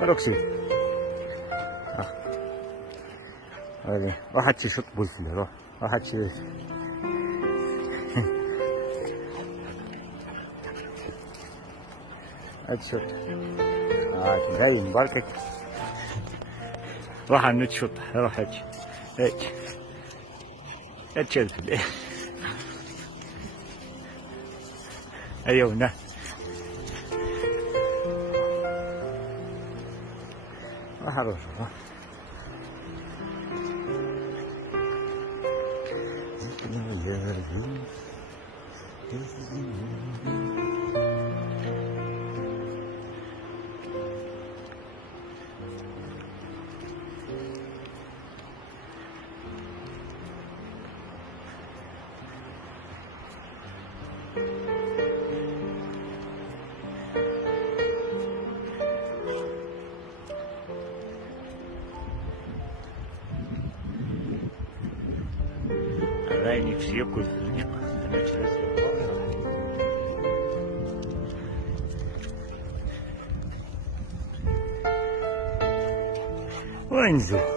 روكسي هذه واحد شي شط بولفلي روح واحد شي هاد شوط دايم بركك روح على النت شوط روح هيك الفلي ايوه نه راح اروح رايني نفسي ياكل الزنيق انا جلست وين زو